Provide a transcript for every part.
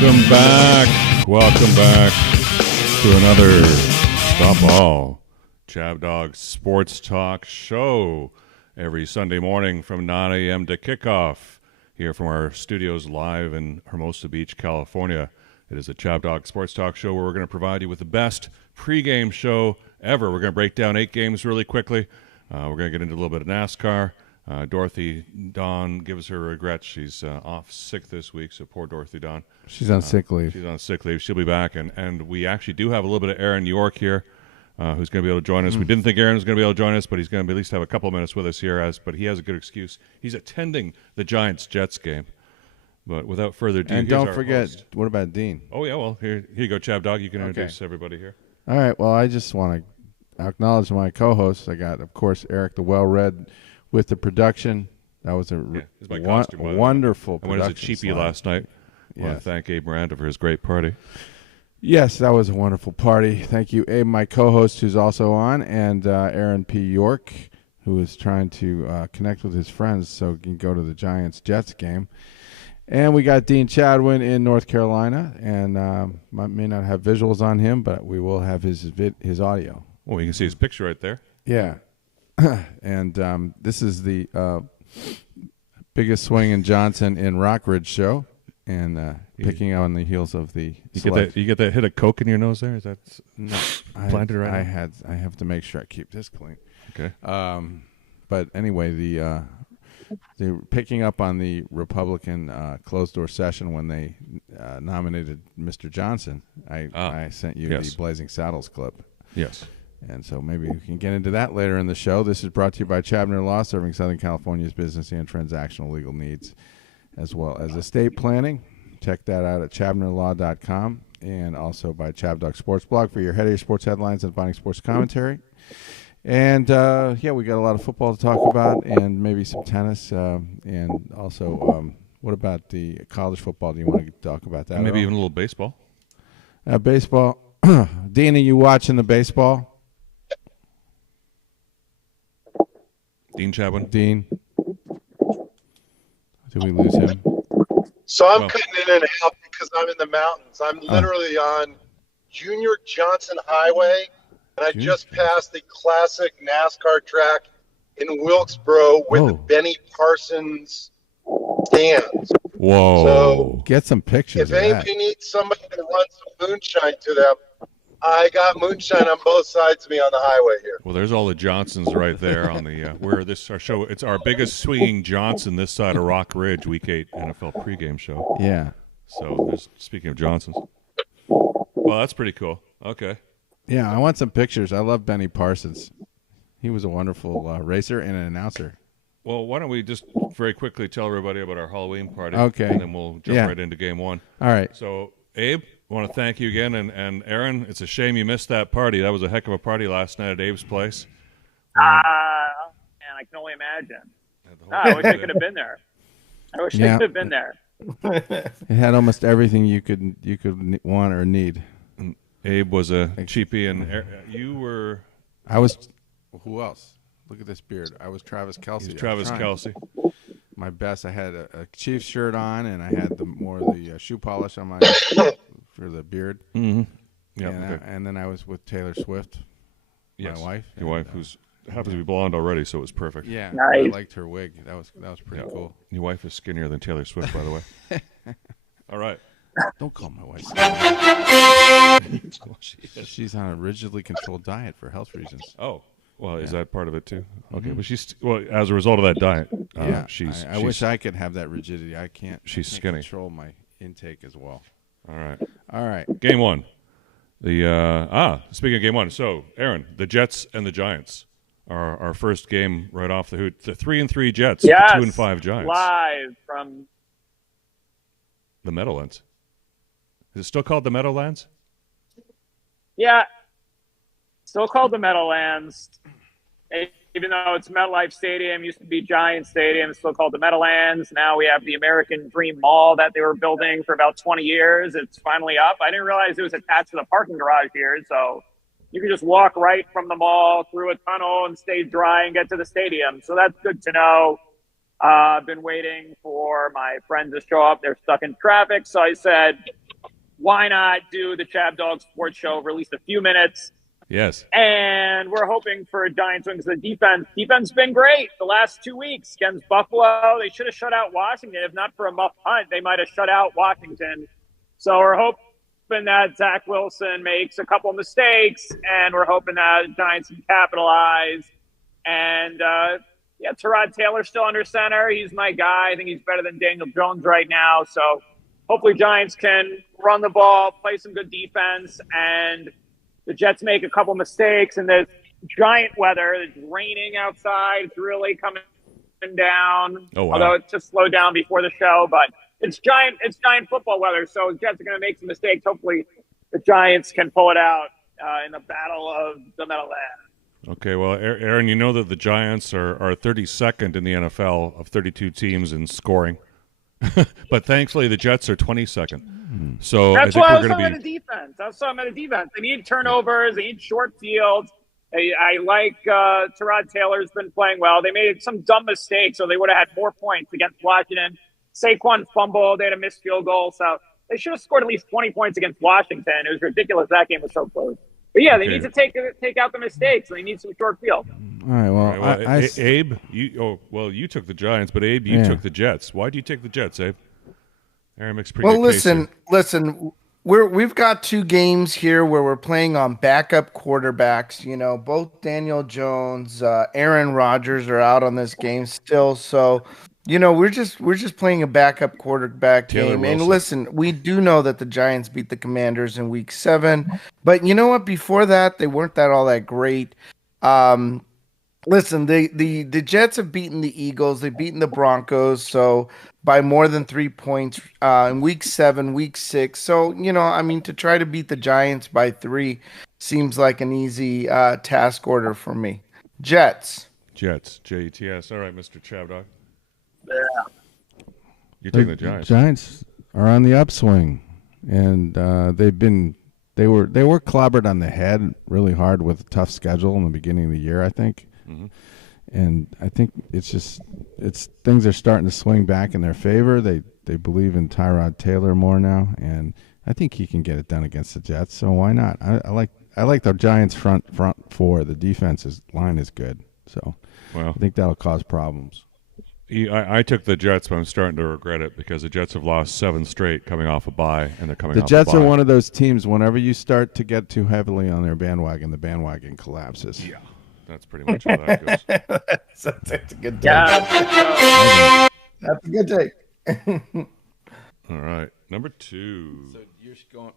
Welcome back. Welcome back to another Stop All Chab Dog Sports Talk show every Sunday morning from 9 a.m. to kickoff here from our studios live in Hermosa Beach, California. It is a Chab Dog Sports Talk show where we're going to provide you with the best pregame show ever. We're going to break down 8 games really quickly. We're going to get into a little bit of NASCAR. Dorothy Dawn gives her regrets. She's off sick this week, so poor Dorothy Dawn. She's on sick leave. She's on sick leave. She'll be back, and we actually do have a little bit of Aaron York here, who's going to be able to join us. We didn't think Aaron was going to be able to join us, but he's going to at least have a couple of minutes with us here. But he has a good excuse. He's attending the Giants-Jets game. But without further ado, and don't forget, what about Dean? Oh, yeah, well, here you go, Chab Dog. You can introduce everybody here. All right, well, I just want to acknowledge my co-hosts. I got, of course, Eric the Well-Read with the production. That was a wonderful production. I went as a cheapie last night. I want to thank Abe Miranda for his great party. Yes, that was a wonderful party. Thank you, Abe, my co-host, who's also on, and Aaron P. York, who is trying to connect with his friends so he can go to the Giants-Jets game. And we got Dean Chadwin in North Carolina, and may not have visuals on him, but we will have his audio. Well, you can see his picture right there. Yeah. And this is the biggest swing in Johnson in Rockridge show, and picking on the heels of the you get that hit of Coke in your nose there? Is that planted right now? I have to make sure I keep this clean. Okay. But anyway, the picking up on the Republican closed-door session when they nominated Mr. Johnson, I sent you the Blazing Saddles clip. Yes. And so maybe we can get into that later in the show. This is brought to you by Chabner Law, serving Southern California's business and transactional legal needs, as well as estate planning. Check that out at chabnerlaw.com, and also by Chab Dog Sports Blog for your head of your sports headlines and finding sports commentary. And, we got a lot of football to talk about, and maybe some tennis, and also what about the college football? Do you want to talk about that? And maybe even a little baseball. Baseball. Dean, are you watching the baseball? Dean Chadwin. Dean. Did we lose him? So I'm cutting in and out because I'm in the mountains. I'm literally on Junior Johnson Highway, and I just passed the classic NASCAR track in Wilkesboro with the Benny Parsons stands. Whoa. So get some pictures if anybody needs somebody to run some moonshine to them, I got moonshine on both sides of me on the highway here. Well, there's all the Johnsons right there on the where our show. It's our biggest swinging Johnson this side of Rock Ridge, Week 8 NFL pregame show. Yeah. So speaking of Johnsons, well, that's pretty cool. Okay. Yeah, I want some pictures. I love Benny Parsons. He was a wonderful racer and an announcer. Well, why don't we just very quickly tell everybody about our Halloween party? Okay. And then we'll jump right into game one. All right. So, Abe, I want to thank you again. And Aaron, it's a shame you missed that party. That was a heck of a party last night at Abe's place. And I can only imagine. I wish I could have been there. I wish I could have been there. It had almost everything you could want or need. And Abe was a cheapie, and you were... I was... Who else? Look at this beard. I was Travis Kelce. Travis Kelce. My best. I had a Chiefs shirt on, and I had the shoe polish on my for the beard. Mm-hmm. Yeah. And then I was with Taylor Swift, my wife. Your wife, who's happens to be blonde already, so it was perfect. Yeah, nice. I liked her wig. That was pretty cool. Your wife is skinnier than Taylor Swift, by the way. All right. Don't call my wife. She's on a rigidly controlled diet for health reasons. Oh. Well, is that part of it too? Okay, but she's as a result of that diet. I wish I could have that rigidity. I can't. She's skinny. Control my intake as well. All right. Game one. Speaking of game one, so Aaron, the Jets and the Giants are our first game right off the hoot. The 3-3 Jets, the 2-5 Giants. Live from the Meadowlands. Is it still called the Meadowlands? Yeah. Still called the Meadowlands. Even though it's MetLife Stadium, used to be Giant Stadium, it's still called the Meadowlands. Now we have the American Dream Mall that they were building for about 20 years. It's finally up. I didn't realize it was attached to the parking garage here, so you can just walk right from the mall through a tunnel and stay dry and get to the stadium. So that's good to know. I've been waiting for my friends to show up. They're stuck in traffic, so I said, why not do the Chab Dog Sports Show for at least a few minutes? Yes. And we're hoping for a Giants win because the defense has been great the last 2 weeks against Buffalo. They should have shut out Washington. If not for a muff punt, they might have shut out Washington. So we're hoping that Zach Wilson makes a couple mistakes, and we're hoping that the Giants can capitalize. And, Tyrod Taylor's still under center. He's my guy. I think he's better than Daniel Jones right now. So hopefully Giants can run the ball, play some good defense, and the Jets make a couple mistakes, and there's giant weather. It's raining outside. It's really coming down. Oh, wow. Although it just slowed down before the show, but it's giant football weather. So the Jets are going to make some mistakes. Hopefully the Giants can pull it out in the battle of the Meadowlands. Okay, well, Aaron, you know that the Giants are 32nd in the NFL of 32 teams in scoring. But thankfully the Jets are 22nd. So that's I why I think was we're talking going about the defense. That's why I'm at the defense. They need turnovers. They need short fields. I like Tyrod Taylor's been playing well. They made some dumb mistakes, so they would have had more points against Washington. Saquon fumbled. They had a missed field goal. So they should have scored at least 20 points against Washington. It was ridiculous. That game was so close. But, yeah, they need to take out the mistakes. They need some short field. All right, well, Abe, you took the Giants, but Abe, you took the Jets. Why do you take the Jets, Abe? Aaron makes pretty good case here. Listen. We've got 2 games here where we're playing on backup quarterbacks. You know, both Daniel Jones, Aaron Rodgers are out on this game still. So, you know, we're just playing a backup quarterback game. And listen, we do know that the Giants beat the Commanders in Week 7, but you know what? Before that, they weren't all that great. Listen, the Jets have beaten the Eagles. They've beaten the Broncos, so by more than 3 points in Week 7, Week 6. So, you know, I mean, to try to beat the Giants by 3 seems like an easy task order for me. Jets, Jets. All right, Mr. Chavdog. Yeah. You're taking the Giants. Giants are on the upswing, and they were clobbered on the head really hard with a tough schedule in the beginning of the year, I think. Mm-hmm. And I think it's things are starting to swing back in their favor. They believe in Tyrod Taylor more now, and I think he can get it done against the Jets. So why not? I like the Giants front four. The defense's line is good, so I think that'll cause problems. I took the Jets, but I'm starting to regret it because the Jets have lost 7 straight coming off a bye, and they're coming off a bye. The Jets are one of those teams, whenever you start to get too heavily on their bandwagon, the bandwagon collapses. Yeah, that's pretty much how that goes. That's a good take. Yeah. That's a good take. All right, number 2. So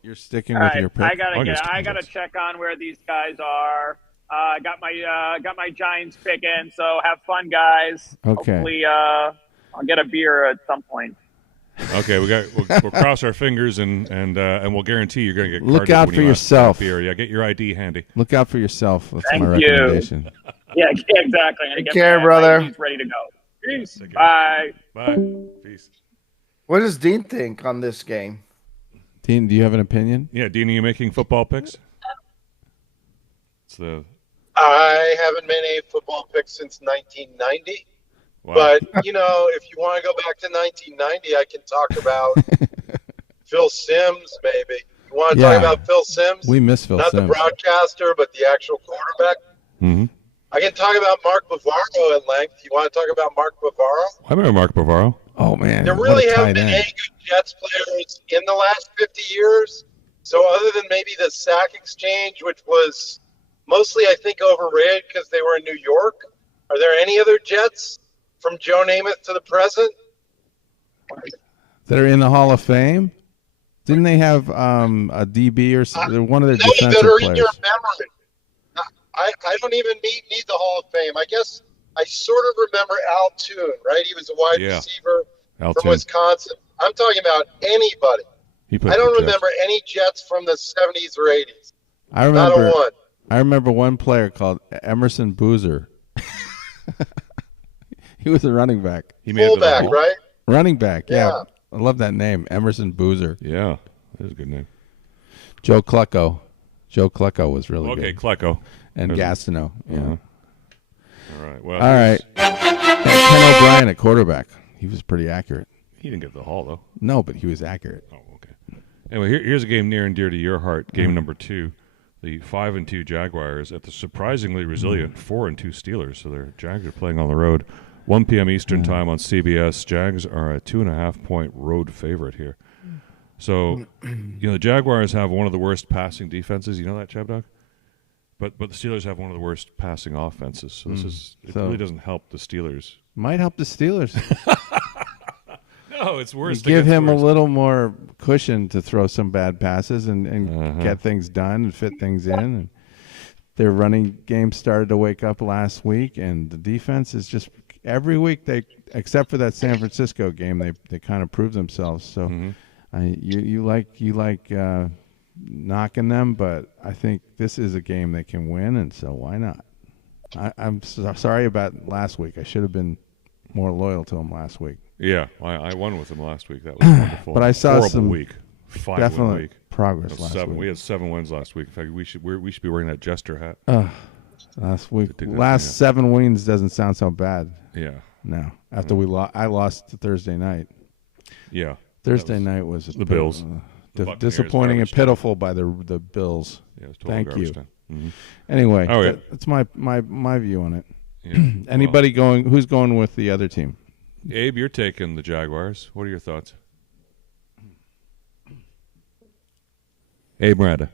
you're sticking with your pick? I gotta check on where these guys are. I got my Giants pick in, so have fun, guys. Okay. Hopefully, I'll get a beer at some point. Okay, we'll cross our fingers and we'll guarantee you're going to get. Look out for yourself. Beer. Yeah, get your ID handy. Look out for yourself. That's Thank my you. recommendation. Yeah, exactly. Take care, brother. He's ready to go. Peace. Bye. Bye. Peace. What does Dean think on this game? Dean, do you have an opinion? Yeah, Dean, are you making football picks? I haven't made a football pick since 1990. Wow. But, you know, if you want to go back to 1990, I can talk about Phil Simms, maybe. You want to talk about Phil Simms? We miss Phil Simms. Not the broadcaster, but the actual quarterback. Mm-hmm. I can talk about Mark Bavaro at length. You want to talk about Mark Bavaro? I remember Mark Bavaro. Oh, man. There really haven't been any good Jets players in the last 50 years. So other than maybe the sack exchange, which was mostly, I think, overrated because they were in New York, are there any other Jets from Joe Namath to the present that are in the Hall of Fame? Didn't they have a DB or one of their defensive that are players? In your memory. I don't even need the Hall of Fame. I guess I sort of remember Al Toon, right? He was a wide receiver from Wisconsin. I'm talking about anybody. I don't remember any Jets from the 70s or 80s. Not a one. I remember one player called Emerson Boozer. He was a running back. Fullback, right? Running back, yeah. I love that name, Emerson Boozer. Yeah, that's a good name. Joe Klecko. Joe Klecko was really good. Okay, Klecko. And Gastineau, All right. Well, all right. Ken O'Brien at quarterback. He was pretty accurate. He didn't get the Hall, though. No, but he was accurate. Oh, okay. Anyway, here's a game near and dear to your heart. Game number 2. The 5-2 Jaguars at the surprisingly resilient 4-2 Steelers. So their Jags are playing on the road. 1 p.m. Eastern time on CBS. Jags are a 2.5-point road favorite here. So, the Jaguars have one of the worst passing defenses. You know that, Chabdog? But the Steelers have one of the worst passing offenses. So it really doesn't help the Steelers. Might help the Steelers. No, it's worse. Give him a little more cushion to throw some bad passes and get things done and fit things in. And their running game started to wake up last week, and the defense is just every week except for that San Francisco game, they kind of prove themselves. So you like knocking them, but I think this is a game they can win, and so why not? I'm sorry about last week. I should have been more loyal to them last week. Yeah, I won with them last week. That was wonderful. But I saw horrible some week. 5-win definite week. Progress last week. We had 7 wins last week. In fact, we should be wearing that jester hat. Last week, last 7 wins doesn't sound so bad. Yeah. No, after I lost Thursday night. Yeah. Thursday night was the Bills. Disappointing and pitiful by the Bills. Yeah, it was total Thank you. Mm-hmm. Anyway, right. that's my view on it. Yeah. Anybody going? Who's going with the other team? Abe, you're taking the Jaguars. What are your thoughts? Abe Miranda.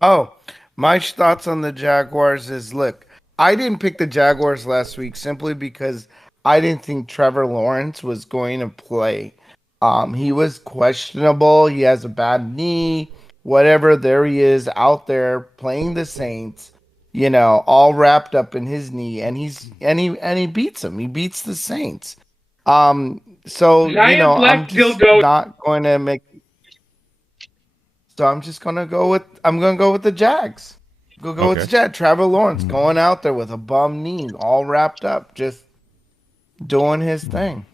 Oh, my thoughts on the Jaguars is, look, I didn't pick the Jaguars last week simply because I didn't think Trevor Lawrence was going to play. He was questionable. He has a bad knee, whatever. There he is out there playing the Saints, all wrapped up in his knee, and he beats them. He beats the Saints. I'm just not going to make. So I'm just gonna go with the Jags. Go with the Jags. Trevor Lawrence going out there with a bum knee, all wrapped up, just doing his thing.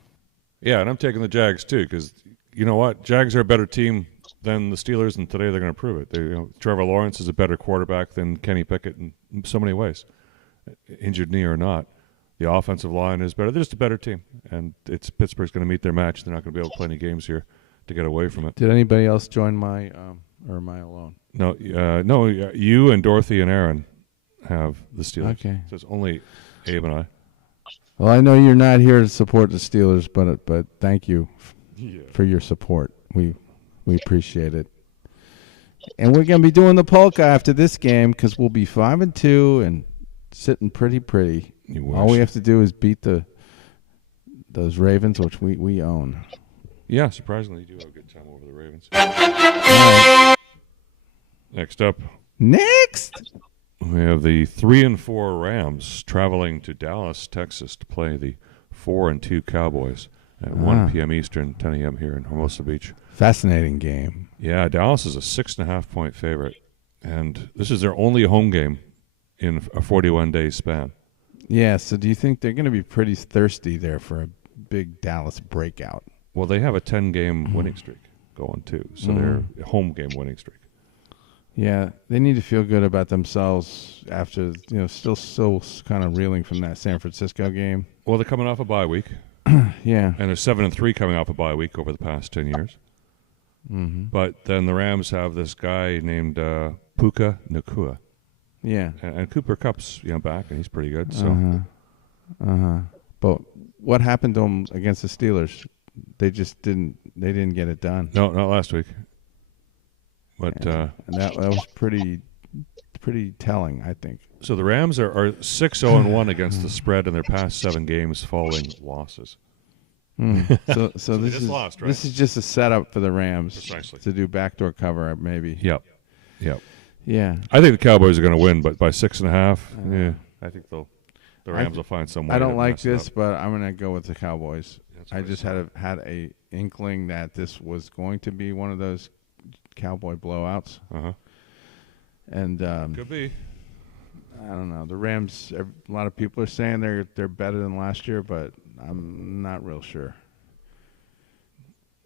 Yeah, and I'm taking the Jags too because you know what? Jags are a better team than the Steelers, and today they're going to prove it. Trevor Lawrence is a better quarterback than Kenny Pickett in so many ways, injured knee or not. The offensive line is better. They're just a better team, and Pittsburgh's going to meet their match. They're not going to be able to play any games here to get away from it. Did anybody else join my or am I alone? No, you and Dorothy and Aaron have the Steelers. Okay. So it's only Abe and I. Well, I know you're not here to support the Steelers, but thank you for your support. We appreciate it. And we're going to be doing the polka after this game because we'll be 5-2 and sitting pretty. All we have to do is beat those Ravens, which we own. Yeah, surprisingly, you do have a good time over the Ravens. Right. Next up. We have the 3-4 Rams traveling to Dallas, Texas to play the 4-2 Cowboys at 1 p.m. Eastern, 10 a.m. here in Hermosa Beach. Fascinating game. Yeah, Dallas is a 6.5-point favorite, and this is their only home game in a 41-day span. Yeah, so do you think they're going to be pretty thirsty there for a big Dallas breakout? Well, they have a 10-game winning streak going, too, so they're a home game winning streak. Yeah, they need to feel good about themselves after, still kind of reeling from that San Francisco game. Well, they're coming off a bye week. Yeah. And they're 7-3 coming off a bye week over the past 10 years. Mm-hmm. But then the Rams have this guy named Puka Nacua. Yeah. And Cooper Kupp's back, and he's pretty good. So. But what happened to them against the Steelers? They just didn't get it done. No, not last week. But and that was pretty telling, I think. So the Rams are 6-0-1 against the spread in their past 7 games following losses. So this is lost, right? This is just a setup for the Rams Precisely. to do backdoor cover, maybe. Yep. Yeah. I think the Cowboys are going to win, but by 6.5, yeah, I think the Rams will find some way. I don't to like mess this, it up. but I'm going to go with the Cowboys. I just had a inkling that this was going to be one of those Cowboy blowouts. And could be. I don't know. The Rams, a lot of people are saying they're better than last year, but I'm not real sure.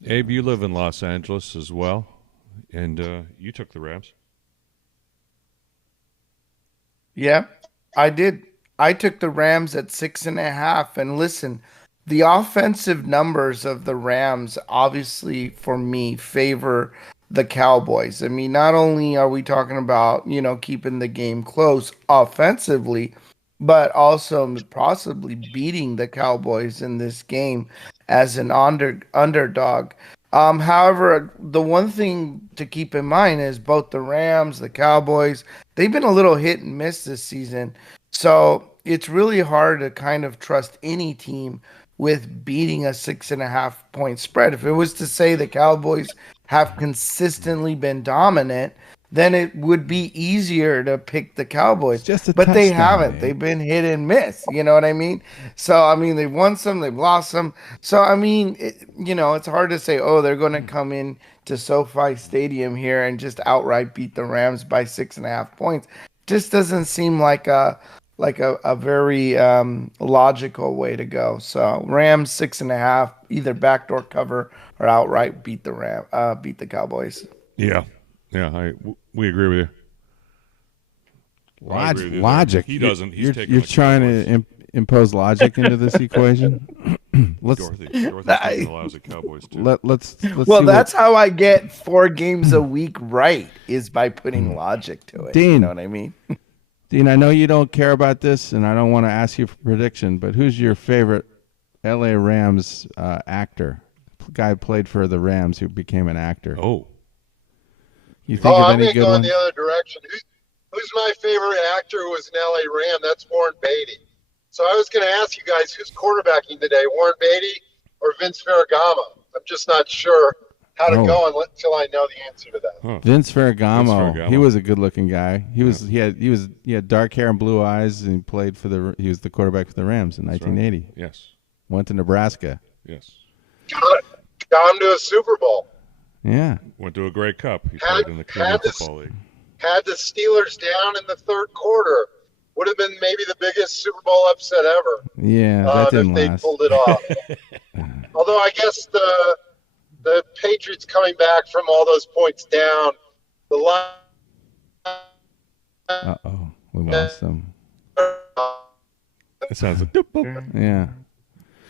Abe, you live in Los Angeles as well, and you took the Rams. Yeah, I did. I took the Rams at 6.5, and listen, the offensive numbers of the Rams obviously for me favor the Cowboys. I mean, not only are we talking about, keeping the game close offensively, but also possibly beating the Cowboys in this game as an underdog. However, the one thing to keep in mind is both the Rams, the Cowboys, they've been a little hit and miss this season. So it's really hard to kind of trust any team with beating a 6.5 point spread. If it was to say the Cowboys have consistently been dominant, then it would be easier to pick the Cowboys. It's just a but they touchdown, haven't. man. They've been hit and miss. You know what I mean? So, I mean, they've won some, they've lost some. So, I mean, it's hard to say, oh, they're going to come in to SoFi Stadium here and just outright beat the Rams by 6.5 points. Just doesn't seem like a very logical way to go. So Rams 6.5, either backdoor cover or outright beat the Cowboys. Yeah, we agree with you. I agree with you there. Logic. He doesn't. He's taking You're the trying Cowboys. to impose logic into this equation. Dorothy's taking the lousy Cowboys too. Let's Well, see that's how I get 4 games a week right, is by putting logic to it. Dean. You know what I mean? Dean, I know you don't care about this, and I don't want to ask you for prediction, but who's your favorite L.A. Rams actor? Guy who played for the Rams who became an actor. Oh, You think of I'm any going to good go in ones? the other direction. Who's my favorite actor who was an LA Ram? That's Warren Beatty. So I was going to ask you guys, who's quarterbacking today, Warren Beatty or Vince Ferragamo? I'm just not sure how to go until I know the answer to that. huh. Vince Ferragamo. Ferragamo. He was a good-looking guy. He had dark hair and blue eyes, and he was the quarterback for the Rams in 1980. Yes, Went to Nebraska. yes. Got him to a Super Bowl. Yeah. Went to a Grey Cup. He played in the Canadian Football League. Had the Steelers down in the third quarter. Would have been maybe the biggest Super Bowl upset ever. Yeah, that didn't if they last. pulled it off. Although I guess the Patriots coming back from all those points down, the line. Uh-oh. We lost them. It sounds like doop, boop. Yeah.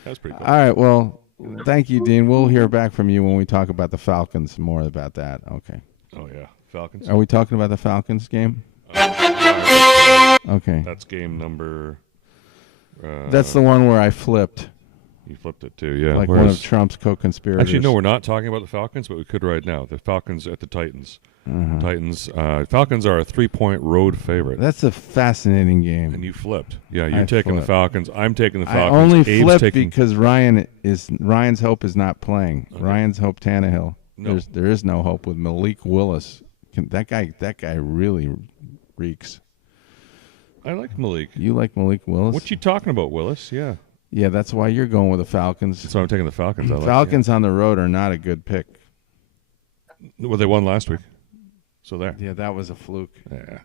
That's pretty cool. All right, well, thank you, Dean. We'll hear back from you when we talk about the Falcons, more about that. Okay. Oh yeah, Falcons. Are we talking about the Falcons game? Okay. That's game number. That's the one where I flipped, You flipped it too, yeah. like one of Trump's co-conspirators. Actually, no, we're not talking about the Falcons, but we could right now. The Falcons at the Titans. Falcons are a 3-point road favorite. That's a fascinating game. And you flipped. Yeah, you're I taking the flipped. Falcons. I'm taking the I Falcons. only Abe's flipped taking, because Ryan's hope is not playing. Okay. Ryan's hope Tannehill. No. There is no hope with Malik Willis. That guy really reeks. I like Malik. You like Malik Willis? What you talking about, Willis? Yeah. Yeah, that's why you're going with the Falcons. That's why I'm taking the Falcons. Falcons on the road are not a good pick. Well, they won last week. So there. Yeah, that was a fluke. Yeah.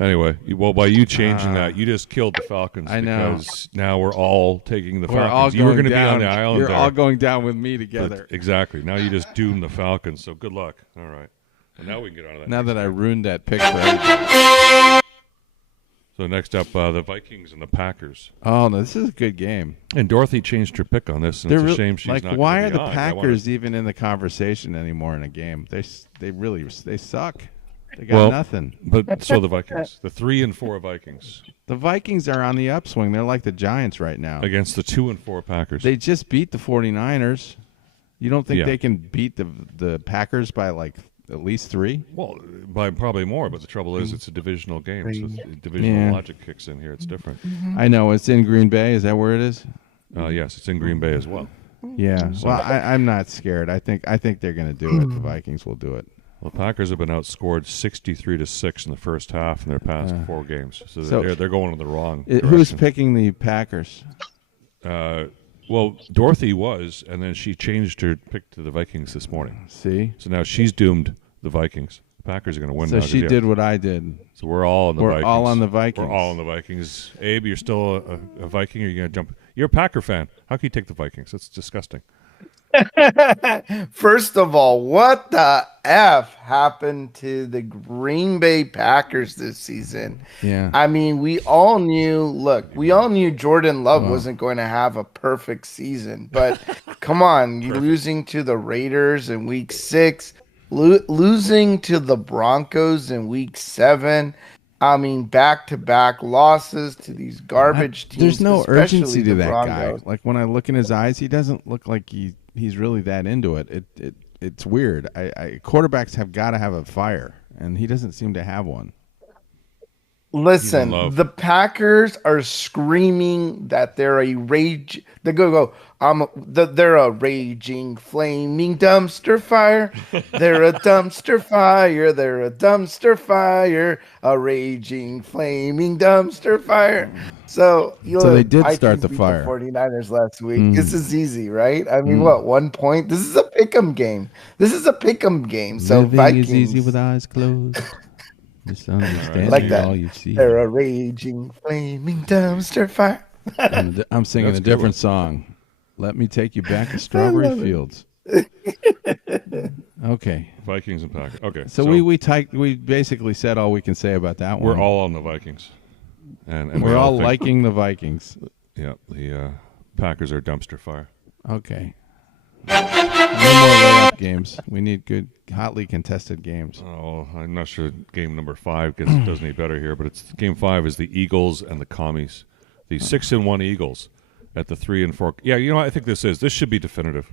Anyway, by you changing that, you just killed the Falcons. I know. Because now we're all taking the We're all Falcons. You were going going to be on down. the island You're there. all going down with me But- together. exactly. Now you just doomed the Falcons. So good luck. All right. And now we can get on to that. Now next that I game. ruined that pick for everybody. So next up, the Vikings and the Packers. Oh, no, this is a good game. And Dorothy changed her pick on this, and it's a shame she's not. Why gonna are be the on. Packers even in the conversation anymore in a game? They suck. They got nothing. But so the Vikings, the 3-4 Vikings The Vikings are on the upswing. They're like the Giants right now. against the 2-4 Packers. They just beat the 49ers. You don't think Yeah. they can beat the Packers by like at least 3? Well, by probably more, but the trouble is it's a divisional game, so the divisional Yeah. logic kicks in here. It's different. I know it's in Green Bay. Is that where it is? Yes, it's in Green Bay as well. Yeah. Well, I'm not scared. I think they're going to do it. The Vikings will do it. Well, the Packers have been outscored 63-6 in the first half in their past 4 games, so they're going in the wrong direction. Who's picking the Packers? Well, Dorothy was, and then she changed her pick to the Vikings this morning. See? So now she's doomed the Vikings. The Packers are going to win So now. she did what I did. So we're all on the Vikings. We're all on the Vikings. We're all on the Vikings. Abe, you're still a Viking, or are you going to jump? You're a Packer fan. How can you take the Vikings? That's disgusting. First of all, what the F happened to the Green Bay Packers this season? Yeah. I mean, we all knew Jordan Love wasn't going to have a perfect season, but come on, you losing to the Raiders in week 6, losing to the Broncos in week 7. I mean, back-to-back losses to these garbage teams. There's no especially urgency the to that Broncos. guy. Like when I look in his eyes, he doesn't look like he's really that into it. It's weird. Quarterbacks have got to have a fire, and he doesn't seem to have one. Listen, the Packers are screaming that they're a rage. They go. They're a raging, flaming dumpster fire. They're a dumpster fire. They're a dumpster fire. A raging, flaming dumpster fire. So they did start the fire. The 49ers last week. This is easy, right? I mean, what, 1 point? This is a pick'em game. So Living Vikings is easy with eyes closed. Misunderstanding like that. all you see. They're a raging, flaming dumpster fire. I'm singing a different song. Let me take you back to Strawberry Fields. Okay. Vikings and Packers. Okay. So we basically said all we can say about that one. We're all on the Vikings. And we're all liking the Vikings. Yeah, the Packers are dumpster fire. Okay. No more layup games. We need good, hotly contested games. Oh, I'm not sure game number 5 does any better here, but it's game 5 is the Eagles and the Commies. The 6-1 Eagles at the 3-4. Yeah, you know what I think this should be definitive.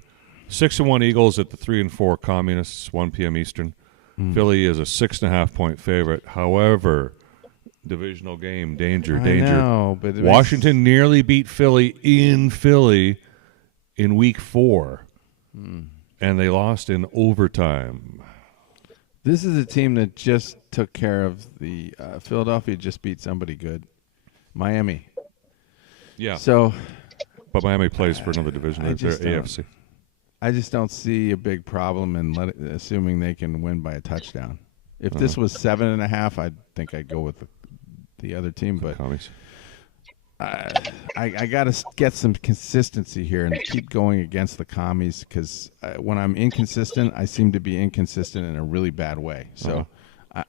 6-1 Eagles at the 3-4 Communists, 1 p.m. Eastern. Philly is a 6.5 point favorite. However, divisional game, danger. Know, but Washington nearly beat Philly in week 4. And they lost in overtime. This is a team that just took care of the Philadelphia just beat somebody good. Miami. Yeah. So, but Miami plays for another division. They're AFC. I just don't see a big problem in assuming they can win by a touchdown. If this was 7.5, I think I'd go with the other team. But Commies. I got to get some consistency here and keep going against the Commies because when I'm inconsistent, I seem to be inconsistent in a really bad way. So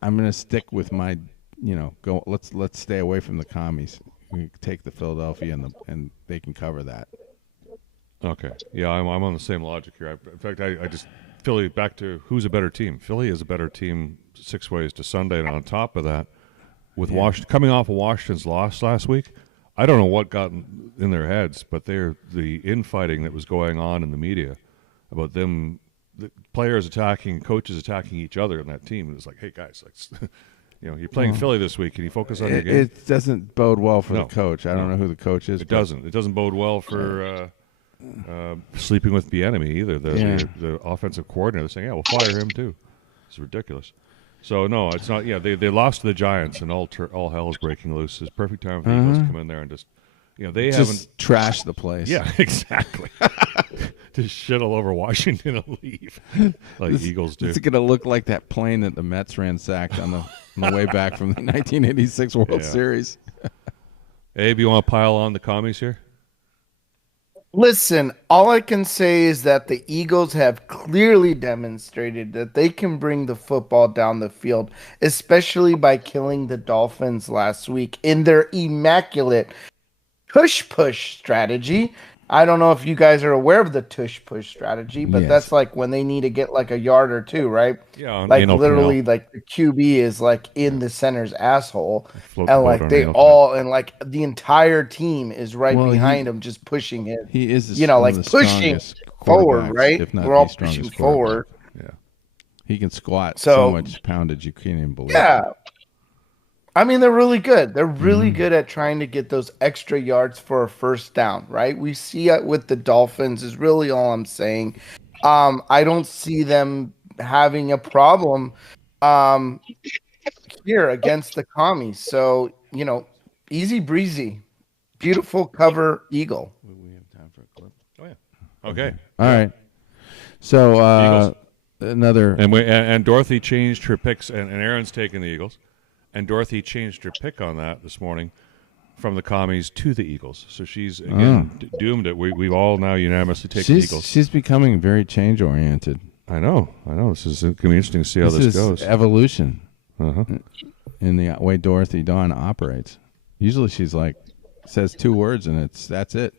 I'm going to stick with my, go. Let's stay away from the Commies. We take the Philadelphia and they can cover that. Okay. Yeah, I'm on the same logic here. In fact, I just Philly back to who's a better team. Philly is a better team 6 ways to Sunday, and on top of that, with Washington coming off of Washington's loss last week. I don't know what got in their heads, but the infighting that was going on in the media about them, the players attacking, coaches attacking each other in that team. It was like, hey guys, you're playing Philly this week. Can you focus on your game? It doesn't bode well for the coach. I don't know who the coach is. It doesn't. It doesn't bode well for sleeping with the enemy either. The offensive coordinator saying, "Yeah, we'll fire him too." It's ridiculous. So, no, it's not. Yeah, they lost to the Giants, and all hell is breaking loose. It's perfect time for the Eagles to come in there and just, they haven't trash the place. Yeah, exactly. Just shit all over Washington and leave, like Eagles do. It's going to look like that plane that the Mets ransacked on the way back from the 1986 World Series. Abe, you want to pile on the Commies here? Listen, all I can say is that the Eagles have clearly demonstrated that they can bring the football down the field, especially by killing the Dolphins last week in their immaculate tush-push strategy. I don't know if you guys are aware of the tush-push strategy, but that's like when they need to get like a yard or two, right? Yeah, like literally, like the QB is like in the center's asshole, and like they all and like the entire team is right behind him, just pushing it. He is, like pushing forward, right? If not We're all pushing forward. Yeah, he can squat so much poundage you can't even believe. Yeah. I mean, they're really good. They're really good at trying to get those extra yards for a first down, right? We see it with the Dolphins is really all I'm saying. I don't see them having a problem here against the Commies. So, easy breezy. Beautiful cover Eagle. We have time for a clip. Oh, yeah. Okay. All right. So, another. And Dorothy changed her picks, and Aaron's taking the Eagles. And Dorothy changed her pick on that this morning. from the commies to the Eagles. So she's, again, doomed it. We've all now unanimously taken the Eagles. She's becoming very change-oriented. I know. This is going to be interesting to see how this goes. Evolution Uh-huh. in the way Dorothy Dawn operates. Usually she's like, says 2 words and that's it.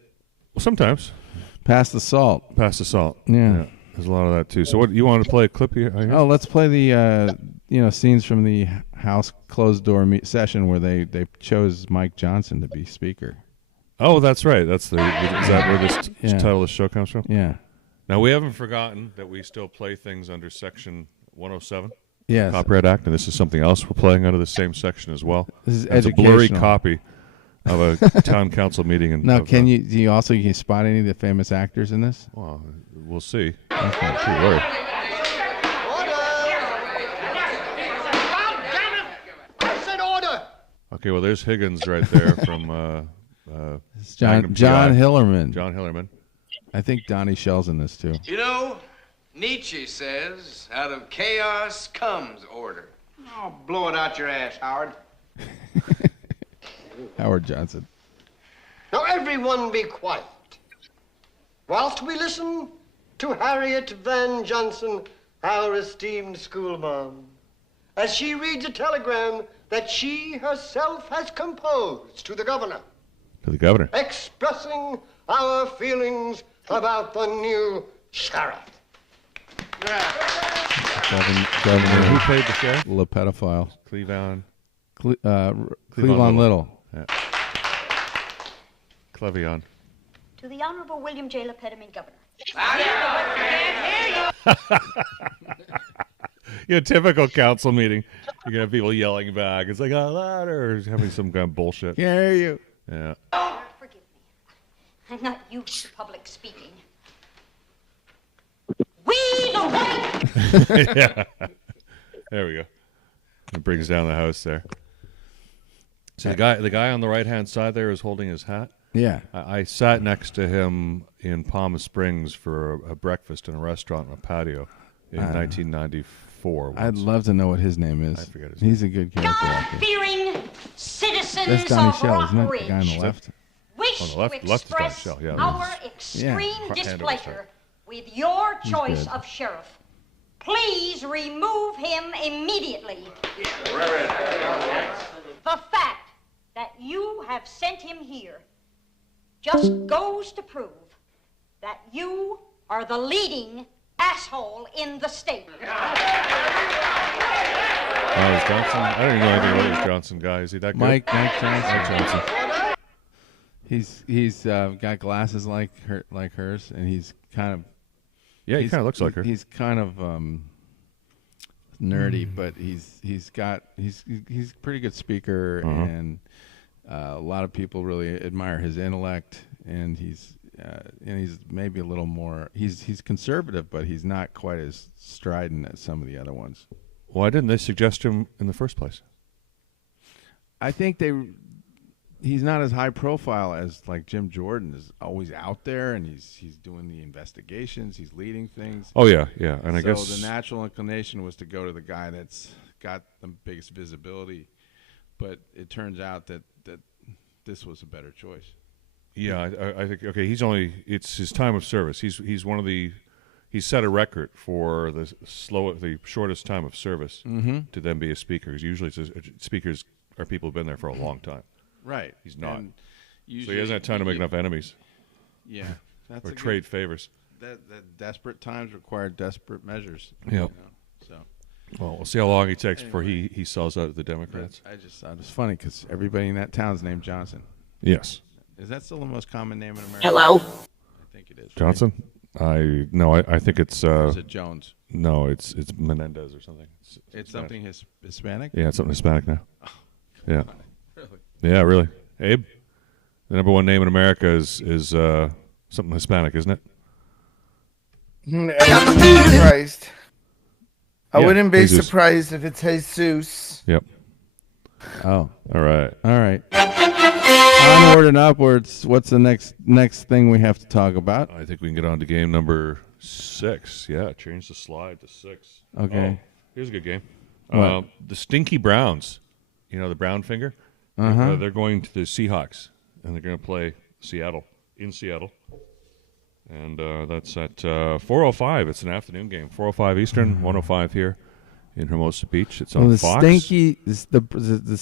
Well, sometimes. Pass the salt. Pass the salt. Yeah. There's a lot of that, too. So what you want to play a clip here? Oh, let's play the scenes from the House closed-door session where they chose Mike Johnson to be Speaker. Oh, that's right. Is that where this title of the show comes from? Yeah. Now, we haven't forgotten that we still play things under Section 107. Yes. Copyright Act, and this is something else we're playing under the same section as well. This is it's educational. a blurry copy of a town council meeting. Now, can you spot any of the famous actors in this? Well, we'll see. Okay. Order. I said order. Okay, well, there's Higgins right there from John Hillerman. John Hillerman. I think Donnie Shell's in this, too. You know, Nietzsche says, out of chaos comes order. Oh, blow it out your ass, Howard. Howard Johnson. Now everyone be quiet, whilst we listen to Harriet Van Johnson, our esteemed schoolma'am, as she reads a telegram that she herself has composed to the governor. To the governor. Expressing our feelings about the new sheriff. Governor. Who played the sheriff? The pedophile. Cleavon Little. Yeah. Clevion. To the Honorable William J. Lepediment, Governor. Typical council meeting. You're going to have people yelling back. It's like, oh, louder, or having some kind of bullshit. Can't hear you. Yeah. Forgive me. I'm not used to public speaking. We the right! Yeah. There we go. It brings down the house there. So the guy on the right-hand side there is holding his hat. Yeah. I sat next to him in Palm Springs for a breakfast in a restaurant on a patio in 1994. Once. I'd love to know what his name is. I forget his name. He's a good character actor. God-fearing citizens That's Donnie of Shell, isn't it? The Rockridge guy on the left. wish On the left- to left is Donnie express Shell, yeah. our Yeah. extreme Hand over displeasure with your choice good. of sheriff. Please remove him immediately. The fact that you have sent him here just goes to prove that you are the leading asshole in the state. Is Johnson? I don't even know anything about this Johnson guy. Is he that good? Mike Johnson. Mike Johnson. He's got glasses like hers, and he's kind of Yeah, he kind of looks like her. He's kind of nerdy, but he's a pretty good speaker, and a lot of people really admire his intellect, and he's maybe a little more. He's conservative, but he's not quite as strident as some of the other ones. Why didn't they suggest him in the first place? I think he's not as high profile as like Jim Jordan is always out there, and he's doing the investigations, he's leading things. Oh yeah, and I so guess the natural inclination was to go to the guy that's got the biggest visibility, but it turns out that this was a better choice. Yeah, I think it's his time of service. He's one of the. He set a record for the shortest time of service to then be a speaker. Because usually speakers are people who've been there for a long time. Right. He's not. And So he hasn't had time to make enough enemies. Yeah. That's or trade favors. That desperate times require desperate measures. Yep. So. Well, we'll see how long it takes before he sells out to the Democrats. I just thought it was funny because everybody in that town's named Johnson. Yes. Is that still the most common name in America? Hello? I think it is. Right? Johnson? I think it's. Or is it Jones? No, it's Menendez or something. It's something Hispanic? Yeah, it's something Hispanic now. Yeah. Really? Yeah, really. Abe, the number one name in America is something Hispanic, isn't it? Christ. I Yeah, wouldn't be Jesus. surprised if it's Jesus. Yep. Oh, All right. all right. Onward and upwards. What's the next thing we have to talk about? I think we can get on to game number 6. Yeah, change the slide to 6. Okay. Oh, here's a good game. What? The Stinky Browns. You know the brown finger? They're going to the Seahawks, and they're going to play Seattle, in Seattle. And that's at 4:05. It's an afternoon game. 4:05 Eastern, 1:05 here in Hermosa Beach. It's on Fox. The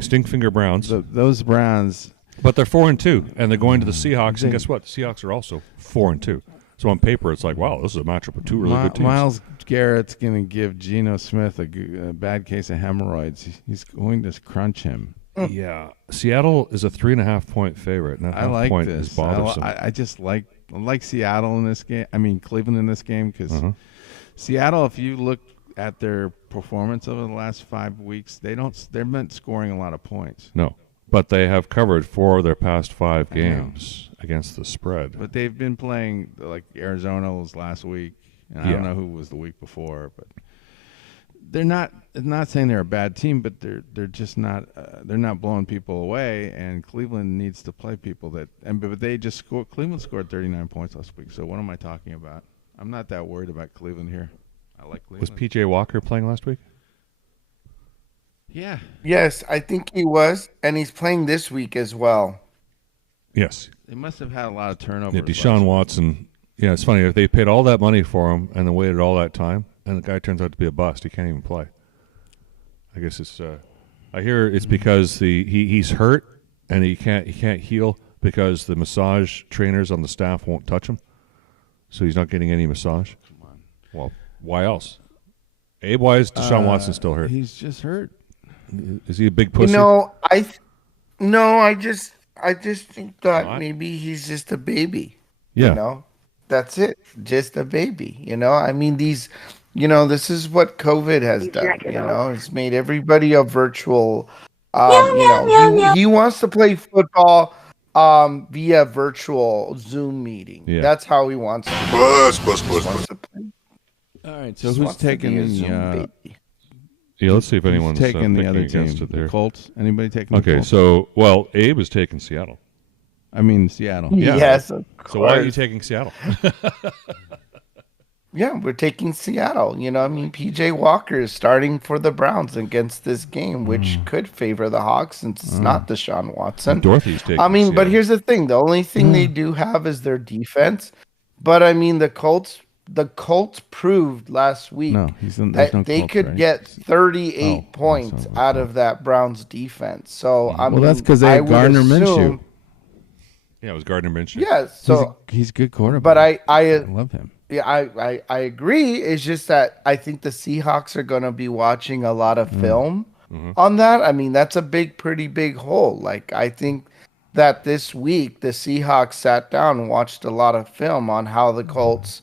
Stink finger Browns. Those Browns. But they're 4-2, and they're going to the Seahawks. And guess what? The Seahawks are also 4-2. So on paper, it's like, wow, this is a matchup of two really good teams. Myles Garrett's going to give Geno Smith a bad case of hemorrhoids. He's going to crunch him. Yeah, Seattle is a 3.5-point favorite. And that I like point this. Is bothersome. I just like Seattle in this game. I mean Cleveland in this game because Seattle. If you look at their performance over the last 5 weeks, they're not scoring a lot of points. No, but they have covered 4 of their past 5 games against the spread. But they've been playing like Arizona was last week, and I don't know who was the week before, but. They're not saying they're a bad team, but they're just not they're not blowing people away. And Cleveland needs to play people but they just scored. Cleveland scored 39 points last week. So what am I talking about? I'm not that worried about Cleveland here. I like Cleveland. Was P.J. Walker playing last week? Yeah. Yes, I think he was, and he's playing this week as well. Yes. They must have had a lot of turnovers. Yeah, Deshaun Watson. Yeah, it's funny. If they paid all that money for him and then waited all that time, and the guy turns out to be a bust, he can't even play. I guess it's. I hear it's because he's hurt and he can't heal because the massage trainers on the staff won't touch him, so he's not getting any massage. Come on. Well, why else? Abe, why is Deshaun Watson still hurt? He's just hurt. Is he a big pussy? I just think that maybe he's just a baby. Yeah. That's it. Just a baby. I mean, this is what COVID has done. It's made everybody a virtual. He wants to play football via virtual Zoom meeting. Yeah. That's how he wants to. All right. So who's taking the? Yeah, let's see if anyone's taking the other team. The Colts. Anybody taking? The Colts? So Abe is taking Seattle. I mean Seattle. Yeah. Yes, of course. So why are you taking Seattle? Yeah, we're taking Seattle. P.J. Walker is starting for the Browns against this game, which could favor the Hawks since it's not Deshaun Watson. Dorothy's taking Seattle. But Seattle. here's the thing. The only thing they do have is their defense. But, the Colts proved last week that they could get 38 points out of that Browns defense. So, that's because they have Gardner Minshew. Yeah, it was Gardner Minshew. Yeah, so he's a good quarterback. But I love him. Yeah, I agree. It's just that I think the Seahawks are going to be watching a lot of film on that. That's a pretty big hole. Like, I think that this week the Seahawks sat down and watched a lot of film on how the Colts,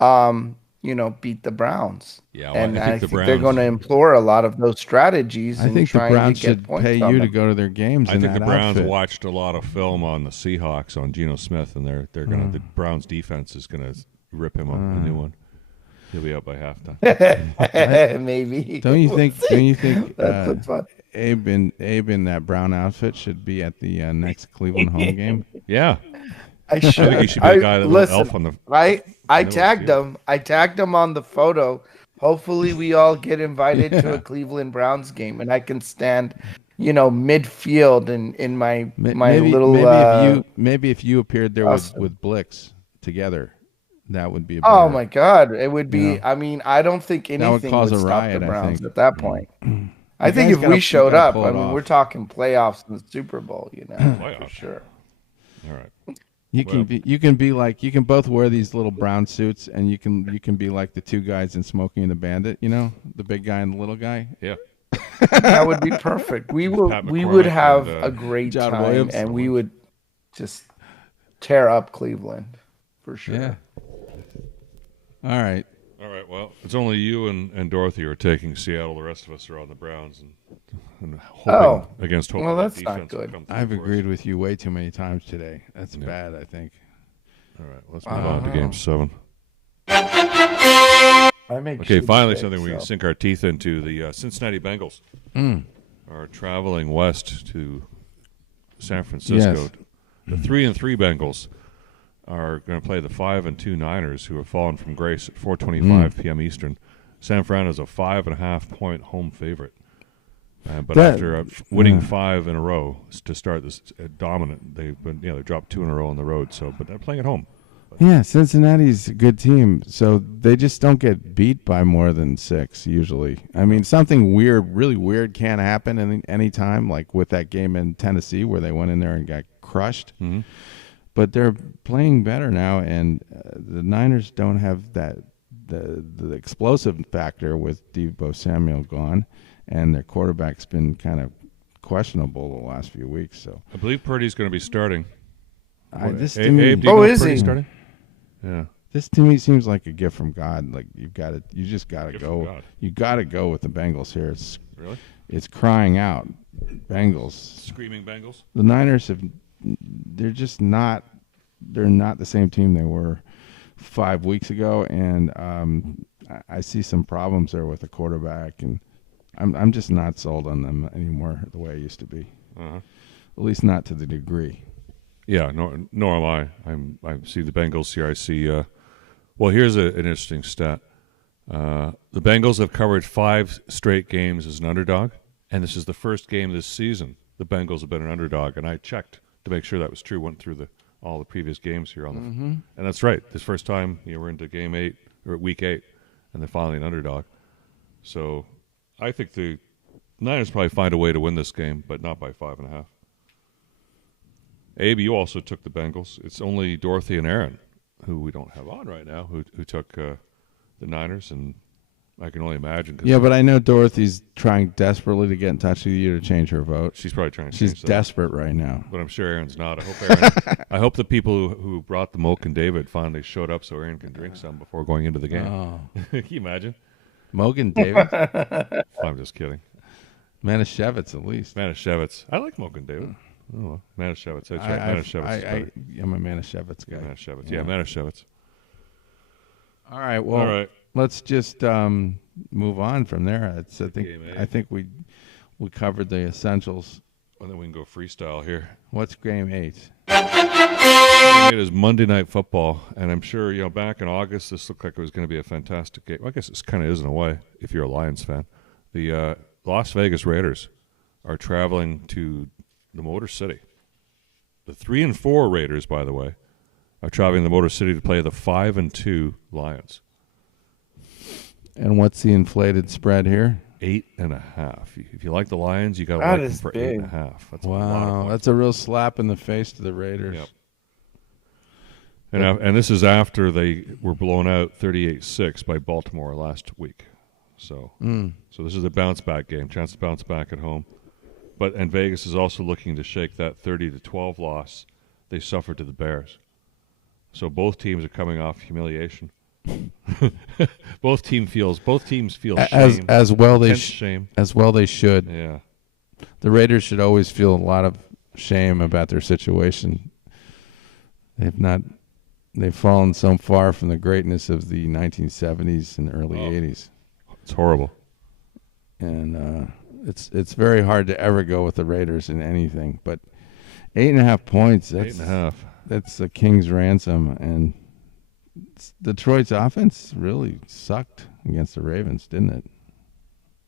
beat the Browns. Yeah, and I think they're going to implore a lot of those strategies. I think the Browns should pay you to go to their games. I think the Browns watched a lot of film on the Seahawks on Geno Smith, and they're going to the Browns defense is going to rip him up a new one. He'll be out by halftime. Maybe. Don't you think? That's fun. Abe in that brown outfit should be at the next Cleveland home game? Yeah. I think he should be the guy that little elf on the. I tagged him. I tagged him on the photo. Hopefully, we all get invited to a Cleveland Browns game, and I can stand, midfield in my little. Maybe if you appeared there with Blix together, that would be. Oh my God! It would be. I don't think anything would stop riot, the Browns I think. at that point. I think if we showed up, we're talking playoffs and the Super Bowl, for sure. All right. You can both wear these little brown suits, and you can be like the two guys in Smokey and the Bandit, the big guy and the little guy. Yeah. That would be perfect. We would have a great John time, Williams. and we would just tear up Cleveland for sure. Yeah. All right. Well, it's only you and Dorothy are taking Seattle. The rest of us are on the Browns and hoping against hope. Well, that's not good. I've agreed with you way too many times today. That's bad, I think. All right, let's move on to Game 7. Finally something we can sink our teeth into. The Cincinnati Bengals are traveling west to San Francisco. Yes. The 3-3 Bengals are going to play the 5-2 Niners, who have fallen from grace at 4:25 p.m. Eastern. San Fran is a 5.5-point home favorite. But after winning 5 in a row to start this dominant, they dropped 2 in a row on the road. So, but they're playing at home. Yeah, Cincinnati's a good team, so they just don't get beat by more than 6 usually. I mean, something weird, really weird, can happen any time, like with that game in Tennessee where they went in there and got crushed. Mm-hmm. But they're playing better now, and the Niners don't have that the explosive factor with Deebo Samuel gone, and their quarterback's been kind of questionable the last few weeks. So I believe Purdy's going to be starting. Abe, is he? Starting? Yeah. This to me seems like a gift from God. Like you just got to go. You got to go with the Bengals here. It's crying out, Bengals. Screaming Bengals. The Niners they're just not. They're not the same team they were 5 weeks ago, and I see some problems there with the quarterback, and I'm just not sold on them anymore the way I used to be. Uh-huh. At least not to the degree. Yeah, nor am I. I see the Bengals here. I see. Well, here's an interesting stat. The Bengals have covered 5 straight games as an underdog, and this is the first game this season the Bengals have been an underdog. And I checked to make sure that was true. Went through all the previous games here and that's right. This first time we're into game 8 or week 8, and they're finally an underdog. So I think the Niners probably find a way to win this game, but not by 5.5. Abe, you also took the Bengals. It's only Dorothy and Aaron, who we don't have on right now, who took the Niners, and I can only imagine. Yeah, but I know Dorothy's trying desperately to get in touch with you to change her vote. She's probably trying to She's change that. desperate right now. But I'm sure Aaron's not. I hope the people who brought the Moke and David finally showed up so Aaron can drink some before going into the game. Oh. Can you imagine? Moke and David? I'm just kidding. Manischewitz, at least. Manischewitz. I like Moke and David. Oh, Manischewitz. That's right. Manischewitz. I'm a Manischewitz guy. Manischewitz. Yeah, Manischewitz. All right. Well, let's just move on from there. I think we covered the essentials. And then we can go freestyle here. What's game 8? It is Monday Night Football, and I'm sure back in August this looked like it was going to be a fantastic game. Well, I guess it kind of is in a way if you're a Lions fan. The Las Vegas Raiders are traveling to the Motor City. The 3-4 Raiders, by the way, are traveling to the Motor City to play the 5-2 Lions. And what's the inflated spread here? 8.5. If you like the Lions, you got to like them for 8.5. That's wow, that's a real slap in the face to the Raiders. Yep. And this is after they were blown out 38-6 by Baltimore last week. So this is a bounce back game, chance to bounce back at home. And Vegas is also looking to shake that 30-12 loss they suffered to the Bears. So both teams are coming off humiliation. both teams feel shame. As well they shame. As well they should. Yeah. The Raiders should always feel a lot of shame about their situation. They've fallen so far from the greatness of the 1970s and early 80s. It's horrible. And it's very hard to ever go with the Raiders in anything. But 8.5 points. 8.5. That's a king's ransom. And Detroit's offense really sucked against the Ravens, didn't it?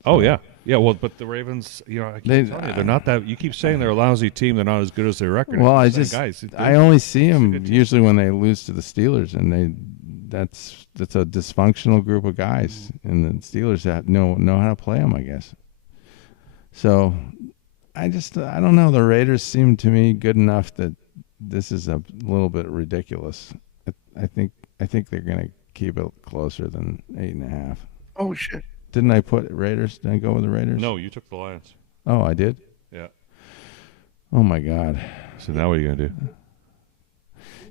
Oh yeah. Well, but the Ravens, I keep telling you, they're not that. You keep saying they're a lousy team. They're not as good as their record. Well, I only see them usually when they lose to the Steelers, and that's a dysfunctional group of guys, and the Steelers know how to play them, I guess. So, I don't know. The Raiders seem to me good enough that this is a little bit ridiculous. I think they're going to keep it closer than 8.5. Oh shit! Didn't I put Raiders? Did I go with the Raiders? No, you took the Lions. Oh, I did? Yeah. Oh my God! So now what are you going to do?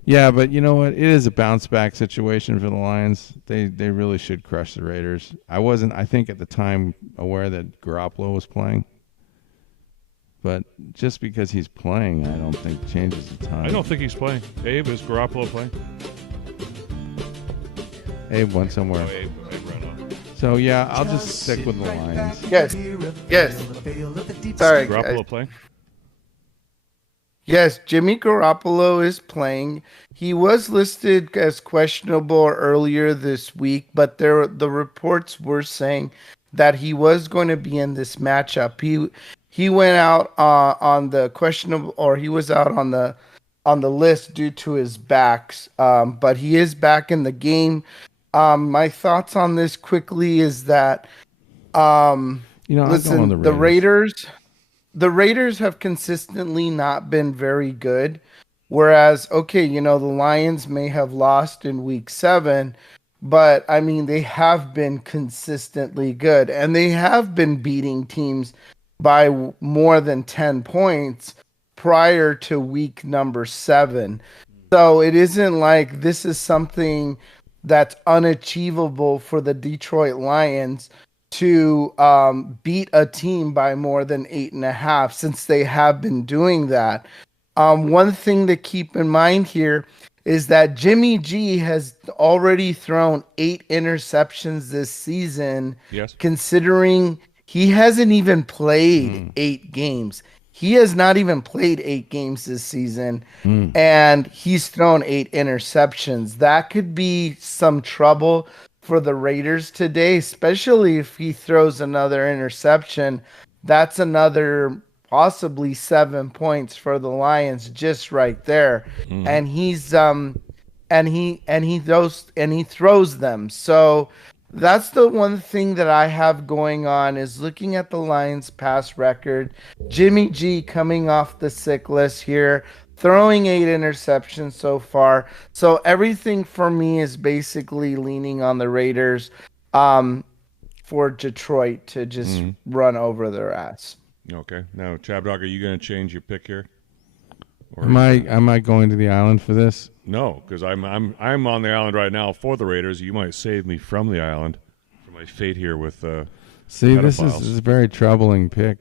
Yeah, but you know what? It is a bounce back situation for the Lions. They really should crush the Raiders. I wasn't, I think, at the time aware that Garoppolo was playing. But just because he's playing, I don't think changes the time. I don't think he's playing. Abe, is Garoppolo playing? Abe went somewhere. Oh, Abe ran off. So, yeah, I'll just stick with the Lions. Yes. Sorry, Garoppolo guys. playing? Yes, Jimmy Garoppolo is playing. He was listed as questionable earlier this week, but the reports were saying that he was going to be in this matchup. He went out on the questionable, or he was out on the list due to his backs. But he is back in the game. My thoughts on this quickly is that listen, the Raiders have consistently not been very good. Whereas, okay, the Lions may have lost in week 7, but I mean, they have been consistently good and they have been beating teams by more than 10 points prior to week number 7. So it isn't like this is something that's unachievable for the Detroit Lions to beat a team by more than 8.5, since they have been doing that. One thing to keep in mind here is that Jimmy G has already thrown 8 interceptions this season. Yes. Considering he hasn't even played 8 games. He has not even played 8 games this season, and he's thrown 8 interceptions. That could be some trouble for the Raiders today, especially if he throws another interception. That's another possibly 7 points for the Lions just right there. And he's and he throws them. So that's the one thing that I have going on, is looking at the Lions pass record. Jimmy G coming off the sick list here, throwing 8 interceptions so far. So everything for me is basically leaning on the Raiders for Detroit to just run over their ass. Okay. Now, Chabdog, are you going to change your pick here? Or Am I going to the island for this? No, because I'm on the island right now for the Raiders. You might save me from the island for my fate here with See, pedophiles. this is a very troubling pick.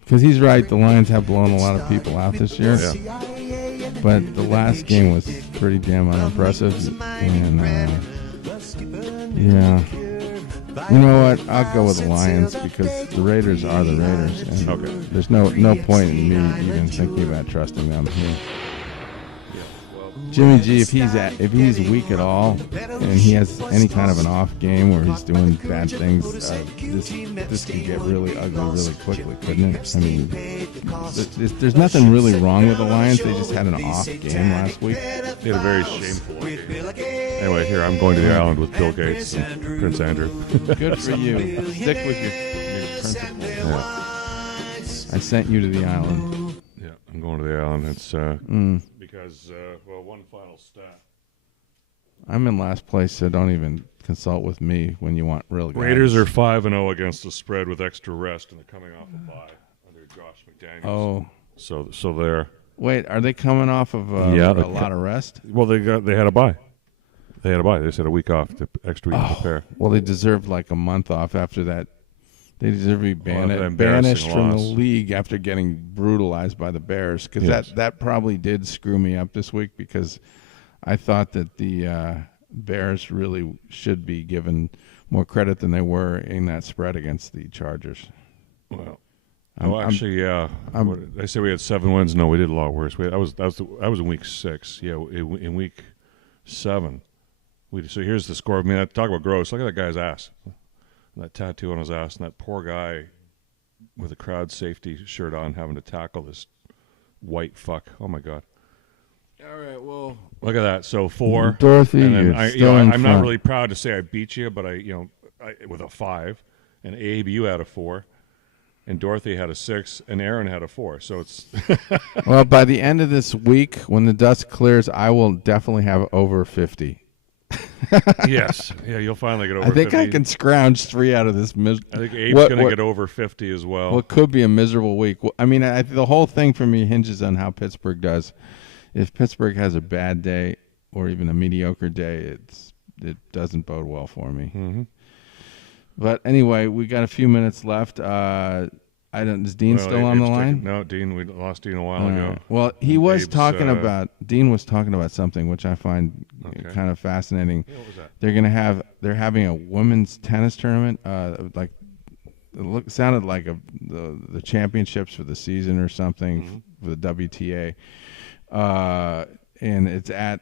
Because he's right, the Lions have blown a lot of people out this year. Yeah. But the last game was pretty damn unimpressive. And, yeah. You know what? I'll go with the Lions because the Raiders are the Raiders. And Okay. there's no point in me even thinking about trusting them here. Jimmy G, if he's weak at all, and he has any kind of an off game where he's doing bad things, this can get really ugly really quickly, couldn't it? I mean, there's nothing really wrong with the Lions. They just had an off game last week. They had a very shameful game. Anyway, here, I'm going to the island with Bill Gates and Prince Andrew. Good for you. Stick with your principles. Yeah. I sent you to the island. Yeah, I'm going to the island. It's because, one final stat. I'm in last place, so don't even consult with me when you want real guys. Raiders are 5-0 against the spread with extra rest, and they're coming off a bye under Josh McDaniels. Oh. So they're... Wait, are they coming off of a lot of rest? Well, they had a bye. They had a bye. They just had a week off, extra week to prepare. Well, they deserved like a month off after that. They deserve to be banished from the league after getting brutalized by the Bears, because that probably did screw me up this week, because I thought that the Bears really should be given more credit than they were in that spread against the Chargers. Well, they say we had 7 wins. No, we did a lot worse. I was in week 6. Yeah, in week 7. So here's the score. I mean, talk about gross. Look at that guy's ass. That tattoo on his ass, and that poor guy with a crowd safety shirt on having to tackle this white fuck. Oh my God! All right, well, look at that. So 4. Dorothy, and then I'm not front. really proud to say I beat you, but I with a 5, and Abe, you had a 4, and Dorothy had a 6, and Aaron had a 4. So it's well, by the end of this week, when the dust clears, I will definitely have over 50. Yes. Yeah, you'll finally get over 50. I think I can scrounge 3 out of this. I think Abe's going to get over 50 as well. What could be a miserable week. I mean, the whole thing for me hinges on how Pittsburgh does. If Pittsburgh has a bad day or even a mediocre day, it doesn't bode well for me. Mm-hmm. But anyway, we got a few minutes left. Is Dean still on the line? No, Dean. We lost Dean a while ago. Well, he was talking about Dean was talking about something which I find kind of fascinating. Yeah, what was that? They're having a women's tennis tournament. Sounded like the championships for the season or something for the WTA, and it's at